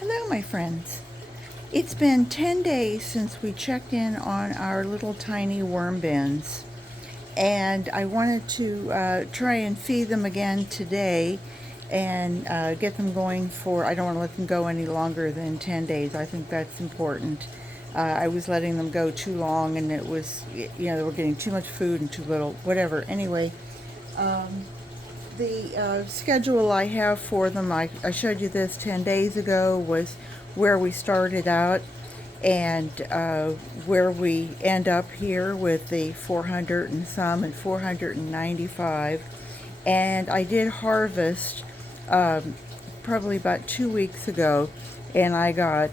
Hello, my friends. It's been 10 days since we checked in on our little tiny worm bins, and I wanted to try and feed them again today and get them going for, I don't want to let them go any longer than 10 days. I think that's important. I was letting them go too long, and it was, they were getting too much food and too little, whatever. Anyway, the schedule I have for them, I showed you this 10 days ago, was where we started out and where we end up here with the 400 and some and 495. And I did harvest probably about 2 weeks ago, and I got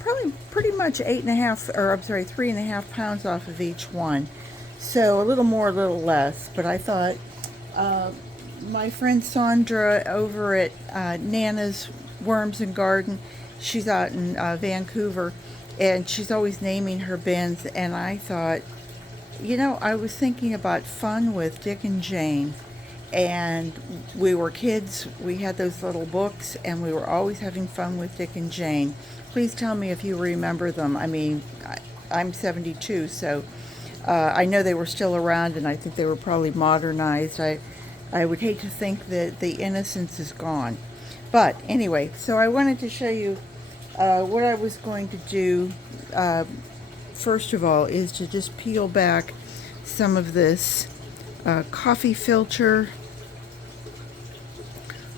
probably pretty much 3.5 pounds off of each one. So a little more, a little less, but I thought my friend Sandra over at Nana's Worms and Garden, she's out in Vancouver, and she's always naming her bins, and I thought, I was thinking about fun with Dick and Jane, and we were kids, we had those little books, and we were always having fun with Dick and Jane. Please tell me if you remember them. I mean, I'm 72, so I know they were still around, and I think they were probably modernized. I would hate to think that the innocence is gone. But anyway, so I wanted to show you what I was going to do. First of all, is to just peel back some of this coffee filter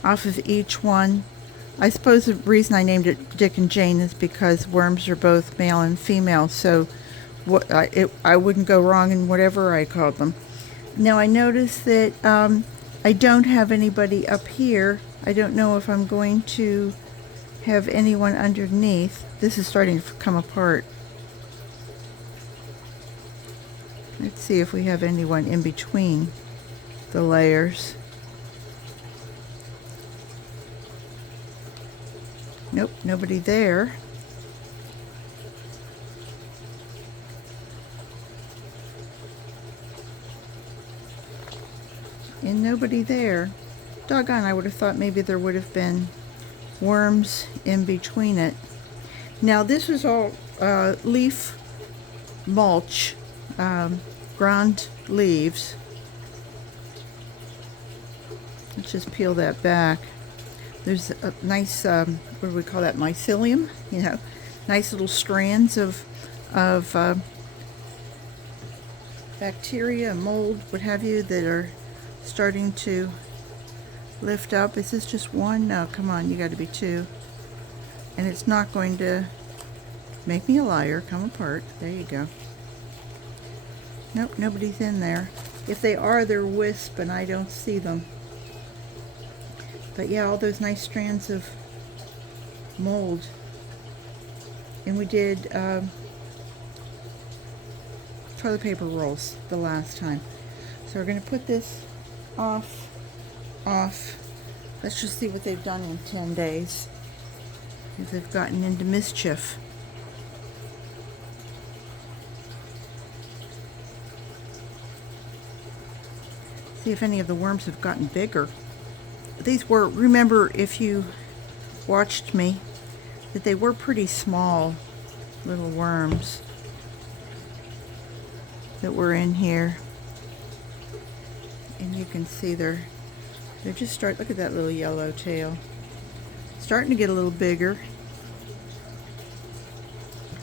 off of each one. I suppose the reason I named it Dick and Jane is because worms are both male and female, so I wouldn't go wrong in whatever I called them. Now I noticed that I don't have anybody up here. I don't know if I'm going to have anyone underneath. This is starting to come apart. Let's see if we have anyone in between the layers. Nope, nobody there. And nobody there. Doggone, I would have thought maybe there would have been worms in between it. Now this is all leaf mulch, ground leaves. Let's just peel that back. There's a nice, what do we call that, mycelium? Nice little strands of bacteria, mold, what have you, that are starting to lift up. Is this just one? No, come on, you got to be two. And it's not going to make me a liar, come apart. There you go. Nope, nobody's in there. If they are, they're wisp and I don't see them. But yeah, all those nice strands of mold. And we did toilet paper rolls the last time. So we're going to put this off. Let's just see what they've done in 10 days. If they've gotten into mischief. See if any of the worms have gotten bigger. These were, remember if you watched me, that they were pretty small little worms that were in here. And you can see they're just look at that little yellow tail. Starting to get a little bigger.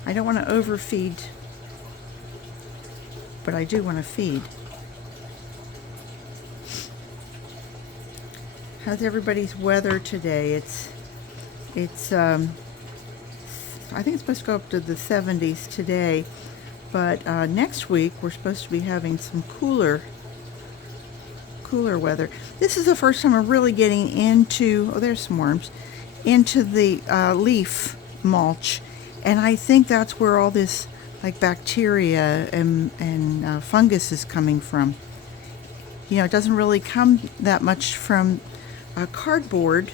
I don't want to overfeed, but I do want to feed. How's everybody's weather today? It's I think it's supposed to go up to the 70s today, but next week we're supposed to be having some cooler weather. This is the first time I'm really getting into, oh, there's some worms, into the leaf mulch, and I think that's where all this like bacteria and fungus is coming from. It doesn't really come that much from cardboard,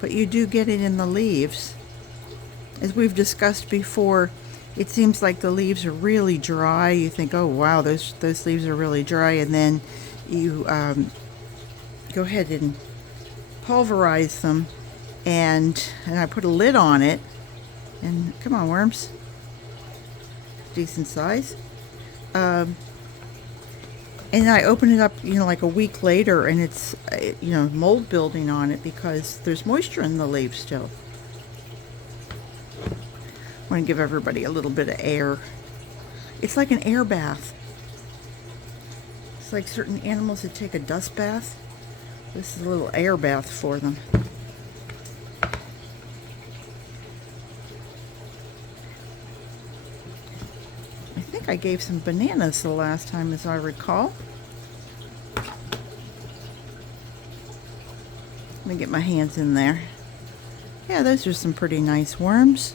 but you do get it in the leaves. As we've discussed before, it seems like the leaves are really dry. You think, oh wow, those leaves are really dry, and then you go ahead and pulverized them, and I put a lid on it. And come on, worms, decent size. And I open it up, like a week later, and it's, mold building on it because there's moisture in the leaves still. I want to give everybody a little bit of air. It's like an air bath. It's like certain animals that take a dust bath. This is a little air bath for them. I think I gave some bananas the last time, as I recall. Let me get my hands in there. Yeah, those are some pretty nice worms.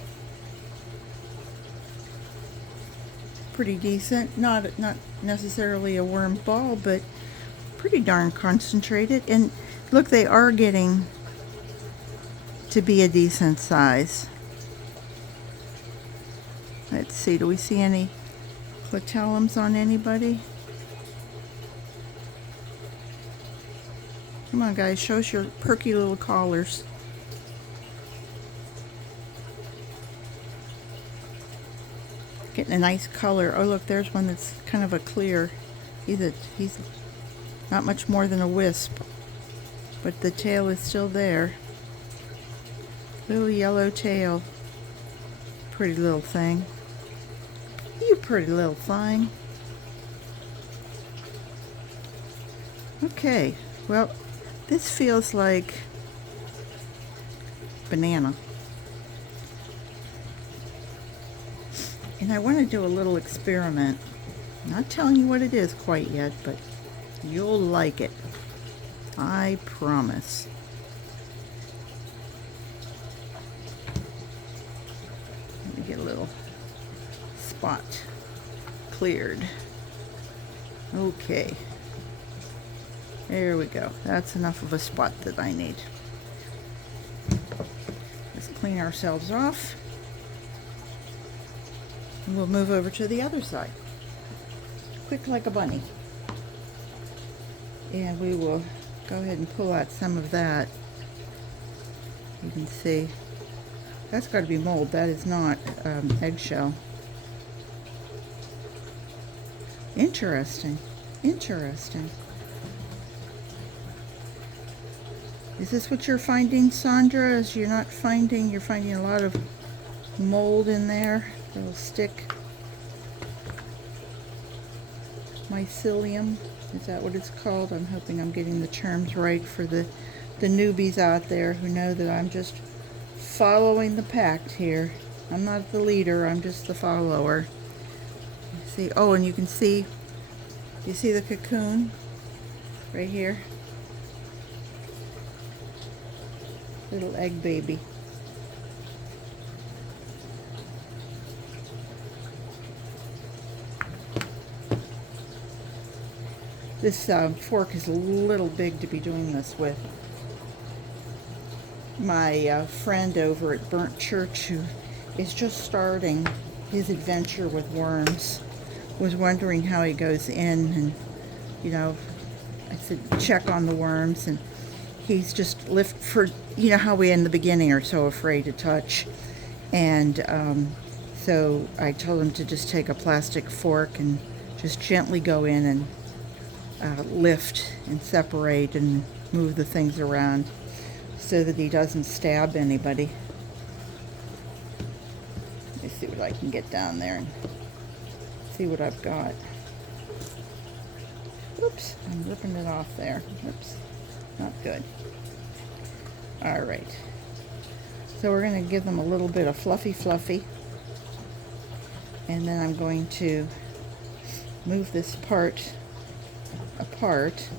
Pretty decent. Not necessarily a worm ball, but pretty darn concentrated. And look, they are getting to be a decent size. Let's see, do we see any clitellums on anybody? Come on, guys, show us your perky little collars. Getting a nice color. Oh, look, there's one that's kind of a clear. He's not much more than a wisp, but the tail is still there. Little yellow tail. Pretty little thing. You pretty little thing. Okay, well, this feels like banana. And I want to do a little experiment. I'm not telling you what it is quite yet, but you'll like it. I promise. Let me get a little spot cleared. Okay. There we go. That's enough of a spot that I need. Let's clean ourselves off. And we'll move over to the other side. Quick like a bunny. And we will go ahead and pull out some of that. You can see. That's got to be mold. That is not eggshell. Interesting. Interesting. Is this what you're finding, Sandra? As you're finding a lot of mold in there? Little stick. Mycelium, is that what it's called? I'm hoping I'm getting the terms right for the newbies out there who know that I'm just following the pack here. I'm not the leader, I'm just the follower. See, oh, and you can see, you see the cocoon right here? Little egg baby. This fork is a little big to be doing this with. My friend over at Burnt Church, who is just starting his adventure with worms, was wondering how he goes in, and I said check on the worms, and he's just how we in the beginning are so afraid to touch, and so I told him to just take a plastic fork and just gently go in and lift and separate and move the things around so that he doesn't stab anybody. Let me see what I can get down there and see what I've got. Oops, I'm ripping it off there. Oops, not good. All right, so we're going to give them a little bit of fluffy, and then I'm going to move this part apart.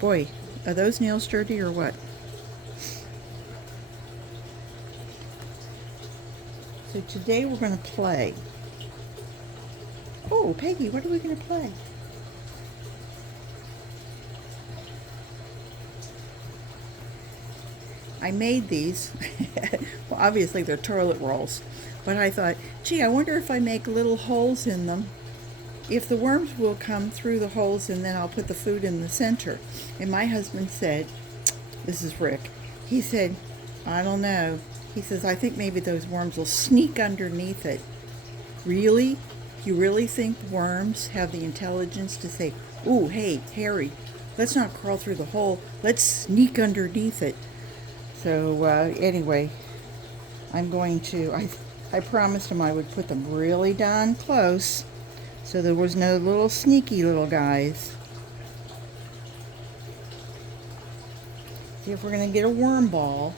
Boy, are those nails dirty or what? So today we're going to play. Oh, Peggy, what are we going to play? I made these. Well, obviously they're toilet rolls, but I thought, gee, I wonder if I make little holes in them if the worms will come through the holes, and then I'll put the food in the center. And my husband said, this is Rick, he said, I don't know. He says, I think maybe those worms will sneak underneath it. Really? You really think worms have the intelligence to say, ooh, hey, Harry, let's not crawl through the hole, let's sneak underneath it? So anyway, I'm going to, I promised him I would put them really down close so there was no little sneaky little guys. See if we're going to get a worm ball.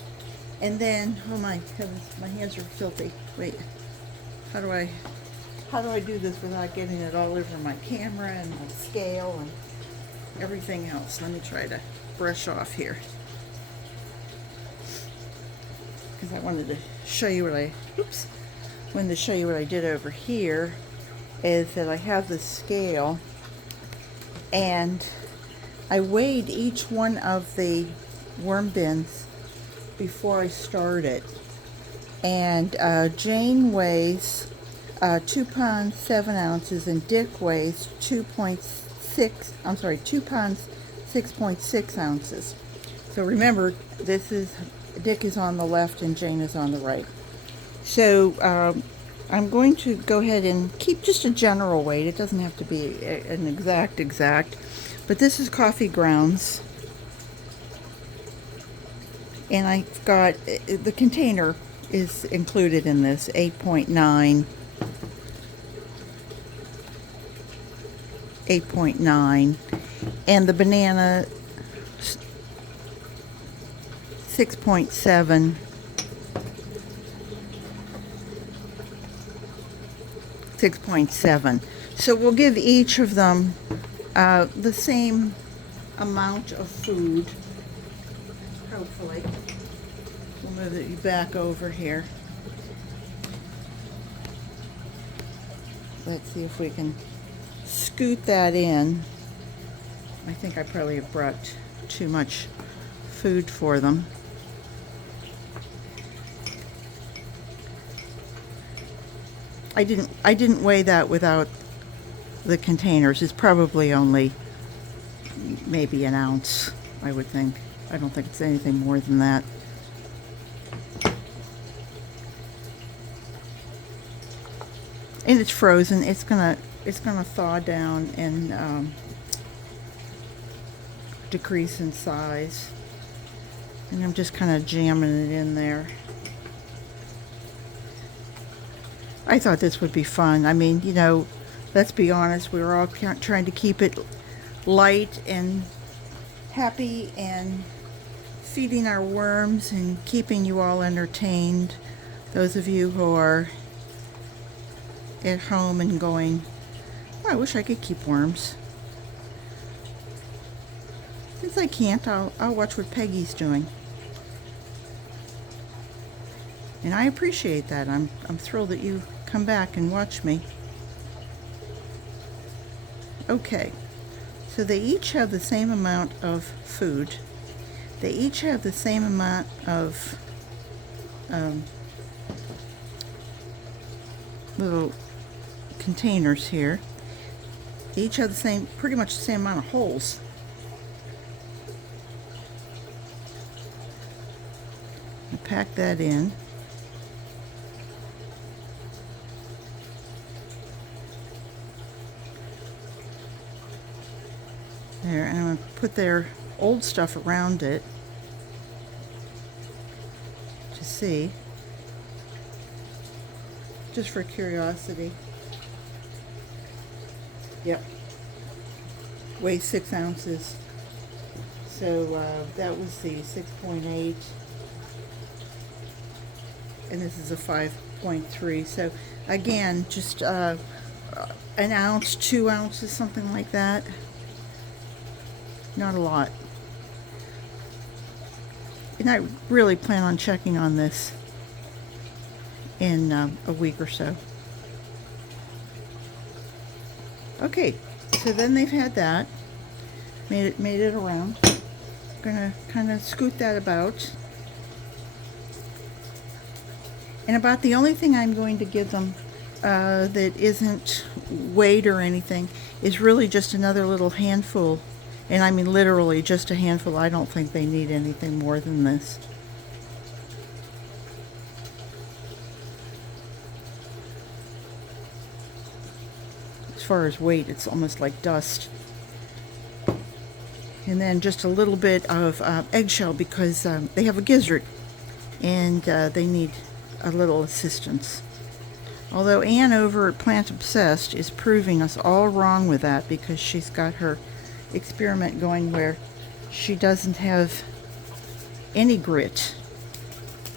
And then, oh my heavens, my hands are filthy. Wait, how do I do this without getting it all over my camera and my scale and everything else? Let me try to brush off here, because I wanted to show you what I did over here is that I have the scale, and I weighed each one of the worm bins before I started. And Jane weighs 2 pounds 7 ounces, and Dick weighs 2 pounds 6.6 ounces. So remember, Dick is on the left and Jane is on the right. So I'm going to go ahead and keep just a general weight. It doesn't have to be an exact, but this is coffee grounds. And I've got, the container is included in this, 8.9. 8.9. And the banana, 6.7. 6.7. So we'll give each of them the same amount of food. Hopefully. We'll move it back over here. Let's see if we can scoot that in. I think I probably have brought too much food for them. I didn't weigh that without the containers. It's probably only maybe an ounce, I would think. I don't think it's anything more than that. And it's frozen. It's gonna thaw down and decrease in size. And I'm just kind of jamming it in there. I thought this would be fun. I mean, you know, let's be honest, we were all trying to keep it light and happy and feeding our worms and keeping you all entertained. Those of you who are at home and going, oh, I wish I could keep worms. Since I can't, I'll watch what Peggy's doing. And I appreciate that. I'm thrilled that you come back and watch me. Okay, so they each have the same amount of food. They each have the same amount of little containers here. They each have the same, pretty much the same amount of holes. I pack that in. There, and I'm going to put their old stuff around it to see, just for curiosity. Yep, weighs 6 ounces. So that was the 6.8, and this is a 5.3. So again, just an ounce, 2 ounces, something like that. Not a lot. And I really plan on checking on this in a week or so. Okay, so then they've had that. Made it around. I'm gonna kind of scoot that about. And about the only thing I'm going to give them that isn't weight or anything is really just another little handful. And I mean literally just a handful. I don't think they need anything more than this. As far as weight, it's almost like dust. And then just a little bit of eggshell because they have a gizzard and they need a little assistance. Although Anne over at Plant Obsessed is proving us all wrong with that because she's got her experiment going where she doesn't have any grit.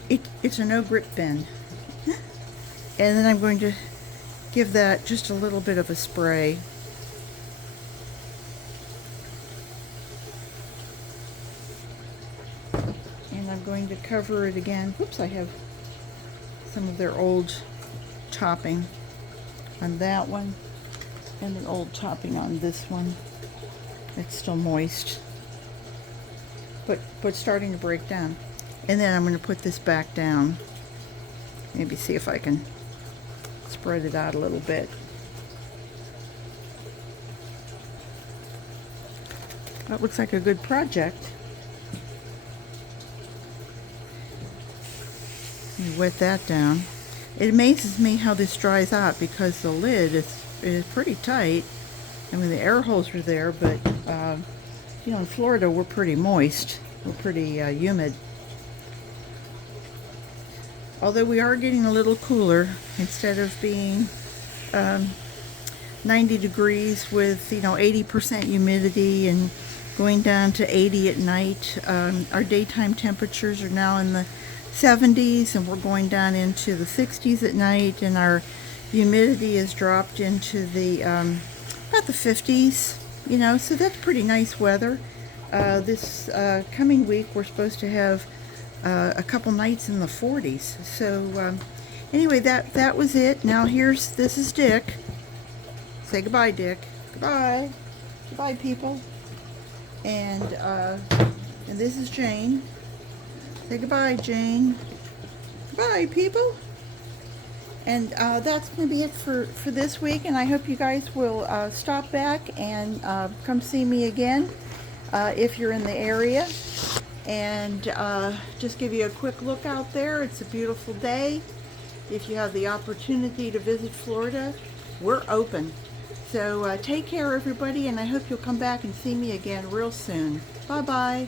It's a no grit pen. And then I'm going to give that just a little bit of a spray. And I'm going to cover it again. Whoops, I have some of their old topping on that one and the old topping on this one. It's still moist, but starting to break down. And then I'm going to put this back down. Maybe see if I can spread it out a little bit. That looks like a good project. Let me wet that down. It amazes me how this dries out because the lid is pretty tight. I mean, the air holes are there, but you know, in Florida we're pretty moist. We're pretty humid. Although we are getting a little cooler. Instead of being 90 degrees with, you know, 80% humidity and going down to 80 at night, our daytime temperatures are now in the 70s and we're going down into the 60s at night, and our humidity has dropped into the about the 50s, you know, so that's pretty nice weather. This coming week we're supposed to have a couple nights in the 40s. So anyway, that was it. Now this is Dick. Say goodbye, Dick. Goodbye. Goodbye, people. And this is Jane. Say goodbye, Jane. Goodbye, people. And that's going to be it for this week. And I hope you guys will stop back and come see me again if you're in the area. And just give you a quick look out there. It's a beautiful day. If you have the opportunity to visit Florida, we're open. So take care, everybody, and I hope you'll come back and see me again real soon. Bye-bye.